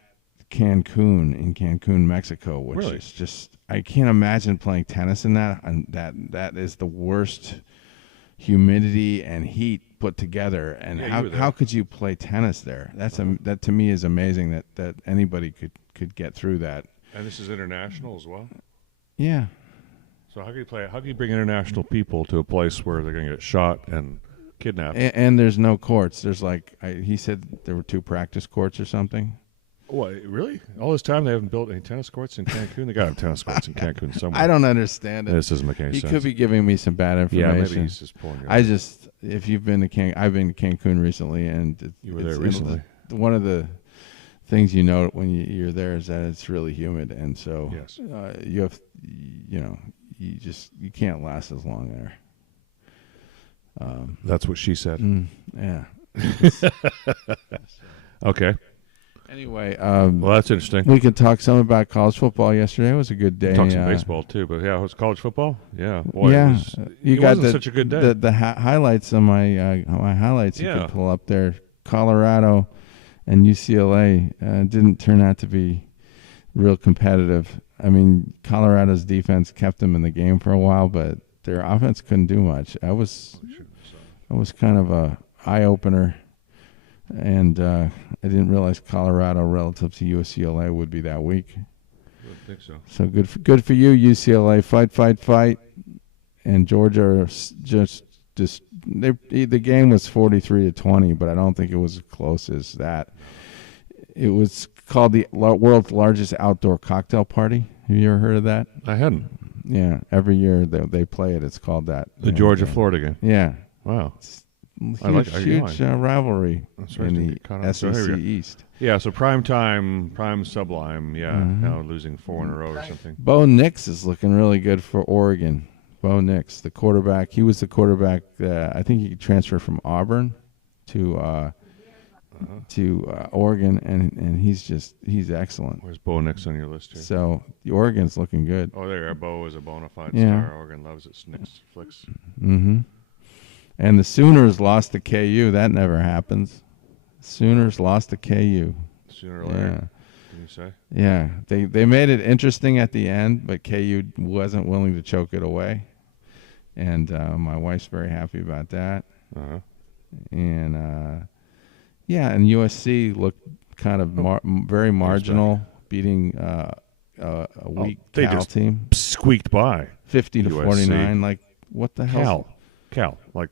Cancun in Cancun, Mexico, which Really? is just I can't imagine playing tennis in that. And that is the worst humidity and heat put together. And how could you play tennis there? That to me is amazing that anybody could get through that. And this is international as well? Yeah. So how do you bring international people to a place where they're going to get shot and kidnapped? And there's no courts. There's he said there were 2 practice courts or something. What, really? All this time they haven't built any tennis courts in Cancun? They got to have tennis courts in Cancun somewhere. I don't understand it. This doesn't make any He sense. could be giving me some bad information. Yeah, maybe he's just pulling your if you've been to I've been to Cancun recently, and you were there recently. One of the things you know when you're there is that it's really humid, and so yes. You have, you can't last as long there. That's what she said. Yeah. Okay. Anyway, well, that's interesting. We could talk some about college football yesterday. It was a good day. Talk some baseball too, but yeah, it was college football. Yeah, boy, yeah. It wasn't such a good day. The highlights on my highlights you could pull up there. Colorado and UCLA didn't turn out to be real competitive. I mean, Colorado's defense kept them in the game for a while, but their offense couldn't do much. That was kind of a eye opener. And I didn't realize Colorado relative to UCLA would be that weak. I don't think so. So good for you, UCLA. Fight. And Georgia just the game was 43-20, but I don't think it was as close as that. It was called the world's largest outdoor cocktail party. Have you ever heard of that? I hadn't. Yeah, every year they play it. It's called that. The Georgia-Florida game. Yeah. Wow. Huge rivalry in the SEC East. Yeah, so prime sublime. Yeah, now losing 4 in a row or something. Bo Nix is looking really good for Oregon. Bo Nix, the quarterback. He was the quarterback. I think he transferred from Auburn to Oregon, and he's excellent. Where's Bo Nix on your list here? So the Oregon's looking good. Oh, there. Bo is a bona fide star. Oregon loves its Nix flicks. Mm-hmm. And the Sooners lost to KU. That never happens. Sooners lost to KU. Sooner or later, can you say? Yeah. They made it interesting at the end, but KU wasn't willing to choke it away. And my wife's very happy about that. Uh-huh. And, and USC looked kind of very marginal, beating a weak Cal team. Squeaked by. 50-49. Like, what the hell? Cal. Like,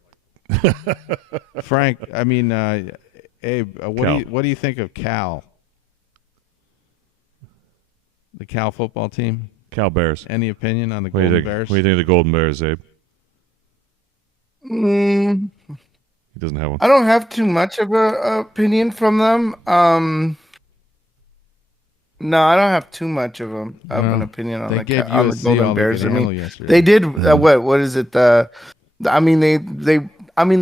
Frank, I mean, Abe, what do you think of Cal? The Cal football team? Cal Bears. Any opinion on the Golden Bears? What do you think of the Golden Bears, Abe? He doesn't have one. I don't have too much of a opinion from them. No, I don't have too much of an opinion on the Golden Bears. I mean, yesterday. They did what is it? They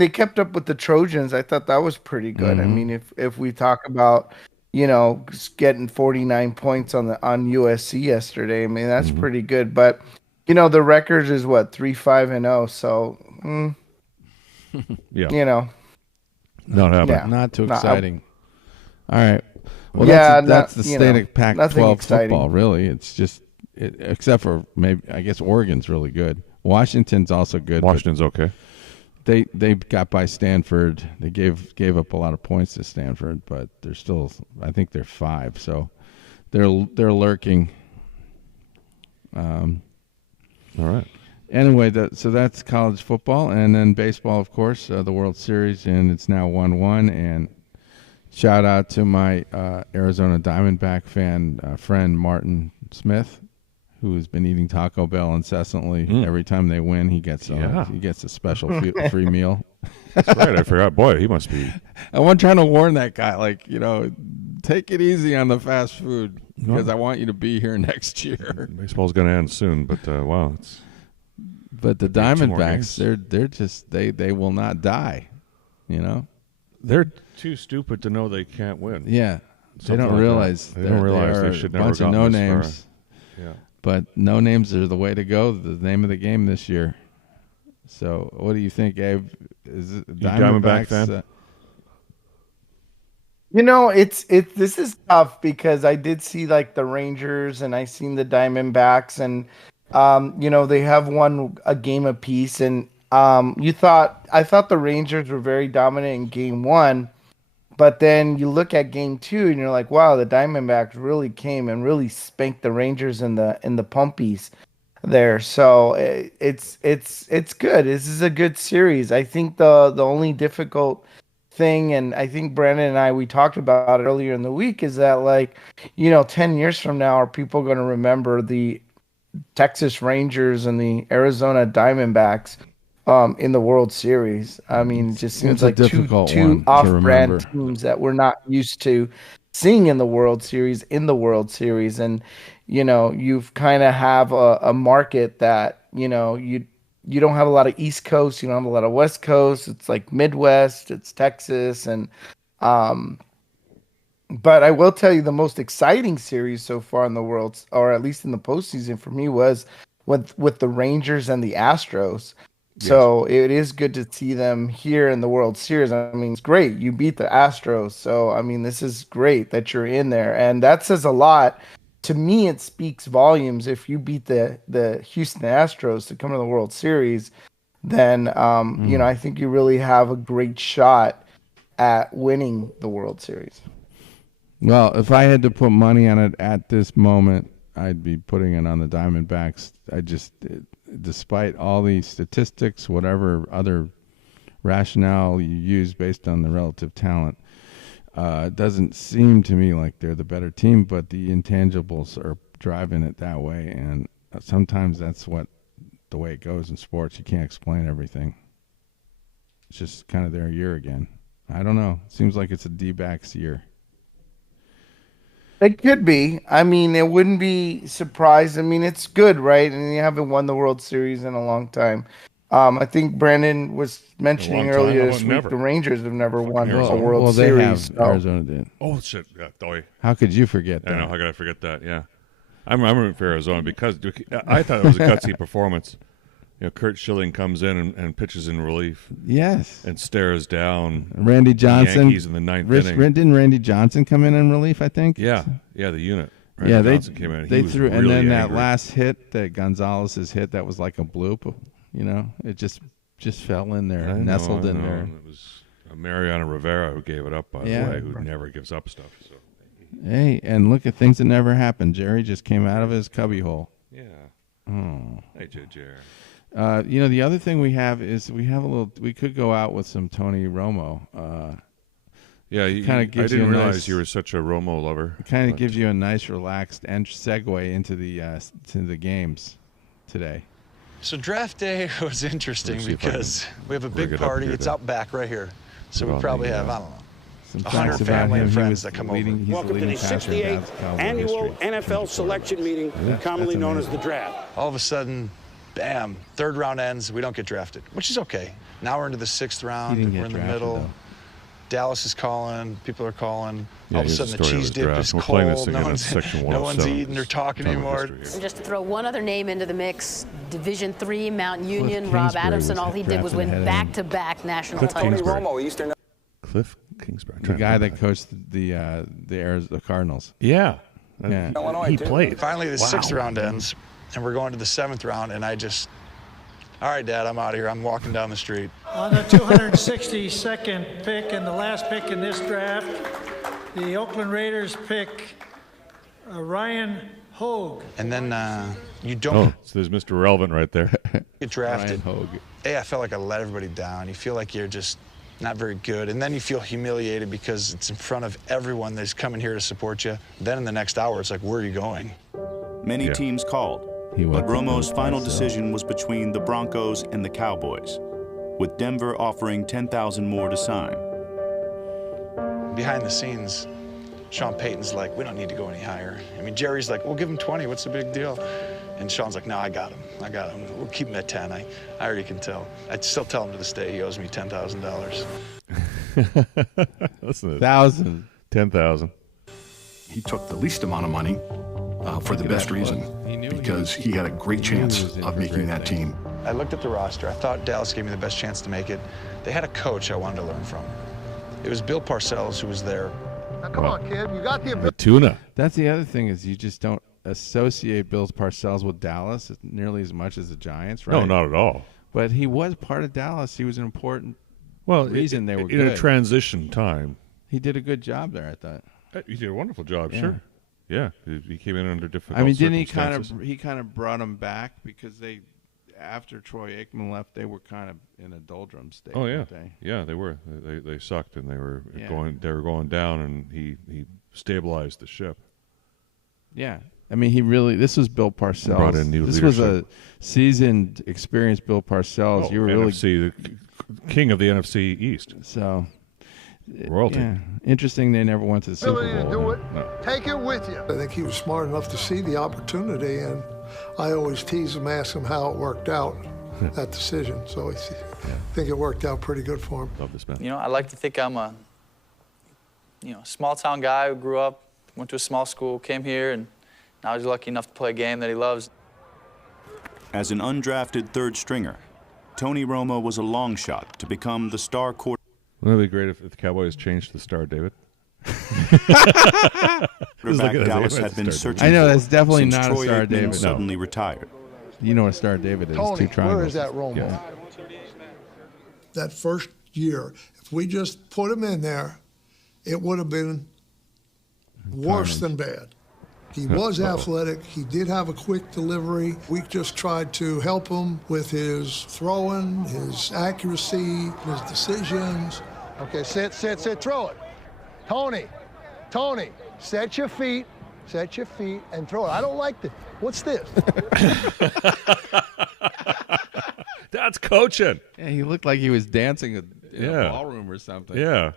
kept up with the Trojans. I thought that was pretty good. Mm-hmm. I mean, if we talk about getting 49 points on USC yesterday, I mean that's pretty good. But the record is what 3-5-0. So not happening. Yeah, not too exciting. All right. Well, that's the state of Pac-12 football. Really, it's just except for maybe I guess Oregon's really good. Washington's also good. Washington's okay. They got by Stanford. They gave up a lot of points to Stanford, but they're still. I think they're 5, so they're lurking. All right. Anyway, so that's college football, and then baseball, of course, the World Series, and it's now 1-1. And shout out to my Arizona Diamondback friend Martin Smith, who has been eating Taco Bell incessantly. Every time they win, he gets a special free meal. That's right. I forgot. Boy, he must be. I'm trying to warn that guy, take it easy on the fast food because I want you to be here next year. Baseball's going to end soon, but wow, But the Diamondbacks, they will not die. They're too stupid to know they can't win. Yeah, they don't realize they should never bunch of no names. Yeah. But no names are the way to go. The name of the game this year. So, what do you think, Abe? Is it Diamondback fan? This is tough because I did see like the Rangers and I seen the Diamondbacks and they have won a game apiece and I thought the Rangers were very dominant in game 1, but then you look at game 2 and you're like, wow, the Diamondbacks really came and really spanked the Rangers in the pumpies there. So it's good. This is a good series. I think the only difficult thing, and I think Brandon and we talked about it earlier in the week, is that 10 years from now, are people going to remember the Texas Rangers and the Arizona Diamondbacks in the World Series? I mean, it just seems like two off-brand teams that we're not used to seeing in the World Series, and you've kind of have a market that you don't have a lot of East Coast, you don't have a lot of West Coast. It's like Midwest, it's Texas, and but I will tell you the most exciting series so far in the world, or at least in the postseason for me, was with the Rangers and the Astros. So it is good to see them here in the World Series. I mean, it's great. You beat the Astros. So, I mean, this is great that you're in there. And that says a lot. To me, it speaks volumes. If you beat the Houston Astros to come to the World Series, then, I think you really have a great shot at winning the World Series. Well, if I had to put money on it at this moment, I'd be putting it on the Diamondbacks. Despite all the statistics, whatever other rationale you use based on the relative talent, it doesn't seem to me like they're the better team, but the intangibles are driving it that way. And sometimes that's the way it goes in sports. You can't explain everything. It's just kind of their year again. I don't know. It seems like it's a D-backs year. It could be. I mean, it wouldn't be surprised. I mean, it's good, right? And you haven't won the World Series in a long time. I think Brandon was mentioning earlier this week the Rangers have never won a World Series. Arizona did. Oh, shit. Yeah, how could you forget that? I know. How could I forget that? Yeah. I'm rooting for Arizona because I thought it was a gutsy performance. Kurt Schilling comes in and pitches in relief. Yes. And stares down Randy Johnson. The Yankees in the ninth inning. Didn't Randy Johnson come in relief, I think? Yeah. Yeah, the unit. Randy Johnson came in. They threw, really and then angry. that last hit, that Gonzalez's hit, that was like a bloop. It just fell in there, nestled in there. It was Mariano Rivera who gave it up, by the way, who never gives up stuff. So. Hey, and look at things that never happened. Jerry just came out of his cubbyhole. Yeah. Oh. Hey, Jerry. The other thing we have is we could go out with some Tony Romo. I didn't realize you were such a Romo lover. It kind of gives you a nice, relaxed segue into the games today. So draft day was interesting because we have a big party. It's out back right here. So we probably have, I don't know, 100 family and friends that come over. Welcome to the 68th annual NFL selection meeting, commonly known as the draft. All of a sudden, bam, third round ends, we don't get drafted, which is okay. Now we're into the sixth round, we're in the middle. Though. Dallas is calling, people are calling. All of a sudden the cheese dip is cold, no one's eating or talking anymore. And just to throw one other name into the mix, Division III, Mount Union, Rob Adamson, all he did was win back-to-back national titles. Cliff Kingsbury. The guy that coached the Cardinals. Yeah. He played. Finally, the sixth round ends, and we're going to the seventh round, and all right, Dad, I'm out of here. I'm walking down the street. On the 262nd pick and the last pick in this draft, the Oakland Raiders pick Ryan Hogue. And then you don't. Oh, so there's Mr. Relevant right there. Get drafted. Ryan Hogue. Hey, I felt like I let everybody down. You feel like you're just not very good. And then you feel humiliated because it's in front of everyone that's coming here to support you. Then in the next hour, it's like, where are you going? Many teams called. But Romo's final decision was between the Broncos and the Cowboys, with Denver offering $10,000 more to sign. Behind the scenes, Sean Payton's like, we don't need to go any higher. I mean, Jerry's like, we'll give him 20. What's the big deal? And Sean's like, no, I got him. We'll keep him at 10. I already can tell. I'd still tell him to this day he owes me $10,000. Listen, 1,000. 10,000. He took the least amount of money for the best reason, because he had a great chance of making that team. I looked at the roster. I thought Dallas gave me the best chance to make it. They had a coach I wanted to learn from. It was Bill Parcells who was there Now, come on, kid. You got the ability. The tuna. That's the other thing is you just don't associate Bill Parcells with Dallas nearly as much as the Giants, right? No, not at all. But he was part of Dallas. He was an important reason they were in good. a transition time. He did a good job there, I thought. He did a wonderful job, sure. Yeah, he came in under difficult. I mean, didn't he kind of brought him back because they, after Troy Aikman left, they were kind of in a doldrum state. Oh yeah, they? Yeah, they were. They sucked and they were going down, and he stabilized the ship. Yeah, I mean, this was Bill Parcells. Brought in new this leadership. was a seasoned, experienced Bill Parcells. You were NFC, the king of the NFC East. So. Royalty. Yeah. Interesting they never went to the Super Bowl. To do it. No. Take it with you. I think he was smart enough to see the opportunity, and I always tease him, ask him how it worked out, that decision. So I think it worked out pretty good for him. Love this man. I like to think I'm a small town guy who grew up, went to a small school, came here, and now he's lucky enough to play a game that he loves. As an undrafted third stringer, Tony Romo was a long shot to become the star quarterback. Wouldn't it be great if the Cowboys changed the star, David? Dallas had been searching. I know that's definitely since not Troy a Star Aikman David. Suddenly retired. You know what a Star David is? Tony, Two triangles. where is that Romo? Yeah. That first year, if we just put him in there, it would have been worse than bad. He was athletic. He did have a quick delivery. We just tried to help him with his throwing, his accuracy, his decisions. Okay, sit, throw it. Tony, set your feet, and throw it. I don't like this. What's this? That's coaching. Yeah, he looked like he was dancing in a ballroom or something. Yeah.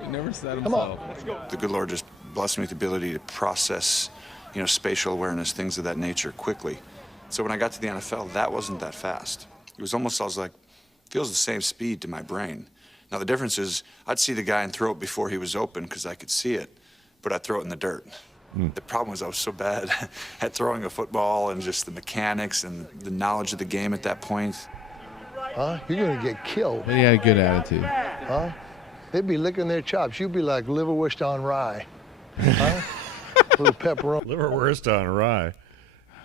He never said himself. The good Lord just blessed me with the ability to process, spatial awareness, things of that nature quickly. So when I got to the NFL, that wasn't that fast. It was almost, feels the same speed to my brain. Now the difference is I'd see the guy and throw it before he was open because I could see it, but I'd throw it in the dirt. The problem was I was so bad at throwing a football and just the mechanics and the knowledge of the game at that point. Huh? You're going to get killed. But he had a good attitude. Huh? They'd be licking their chops. You'd be like liverwurst on rye. Huh? Little pepperoni. Liverwurst on rye.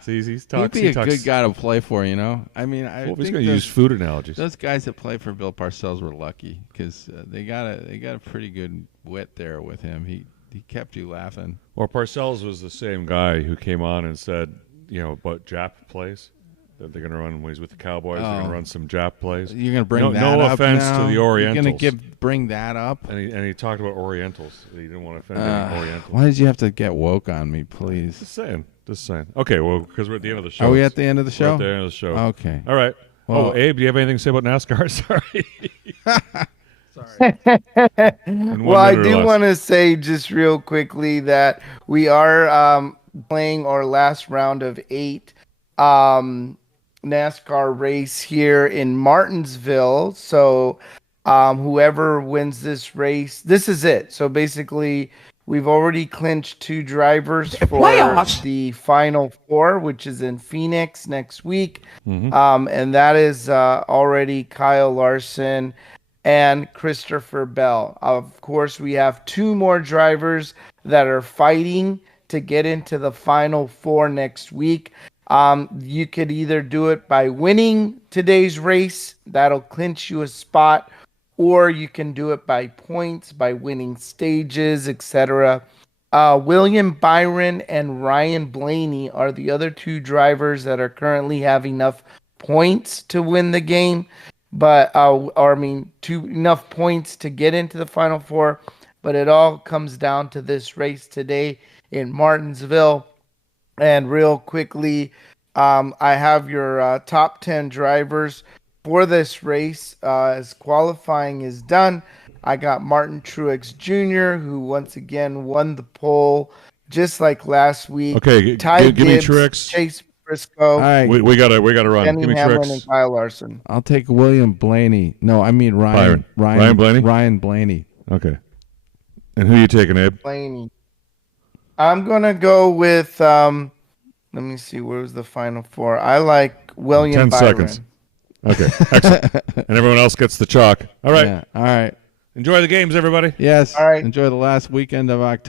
See, he's talking. He'd be a good guy to play for, I mean, he's going to use food analogies. Those guys that play for Bill Parcells were lucky because they got a pretty good wit there with him. He kept you laughing. Well, Parcells was the same guy who came on and said, about Jap plays that they're going to run when he's with the Cowboys. They're going to run some Jap plays. You're going to bring that up. No offense now? to the Orientals. You're going to bring that up. And he talked about Orientals. He didn't want to offend any Orientals. Why did you have to get woke on me, please? Just saying. Okay, well, because we're at the end of the show. Are we at the end of the show? We're at the end of the show. Okay. All right. Well, Abe, do you have anything to say about NASCAR? Sorry. Well, I do want to say just real quickly that we are playing our last round of 8 NASCAR race here in Martinsville. So whoever wins this race, this is it. So basically, we've already clinched 2 drivers for the Final 4, which is in Phoenix next week. And that is already Kyle Larson and Christopher Bell. Of course, we have 2 more drivers that are fighting to get into the Final 4 next week. You could either do it by winning today's race, that'll clinch you a spot, or you can do it by points, by winning stages, etc. William Byron and Ryan Blaney are the other 2 drivers that are currently have enough points to win the game, but enough points to get into the Final 4. But it all comes down to this race today in Martinsville. And real quickly, I have your top 10 drivers for this race. As qualifying is done, I got Martin Truex Jr., who once again won the pole, just like last week. Okay, Ty give me Gibbs, Truex. Chase Briscoe. All right. We gotta run. Denny Give me Hamlin Truex. and Kyle Larson. I'll take William Blaney. No, I mean Ryan. Ryan Blaney? Ryan Blaney. Okay. And who are you taking, Abe? Blaney. I'm going to go with, let me see, where was the Final 4? I like William 10 Byron. seconds. Okay, excellent. And everyone else gets the chalk. All right. Yeah, all right. Enjoy the games, everybody. Yes. All right. Enjoy the last weekend of October.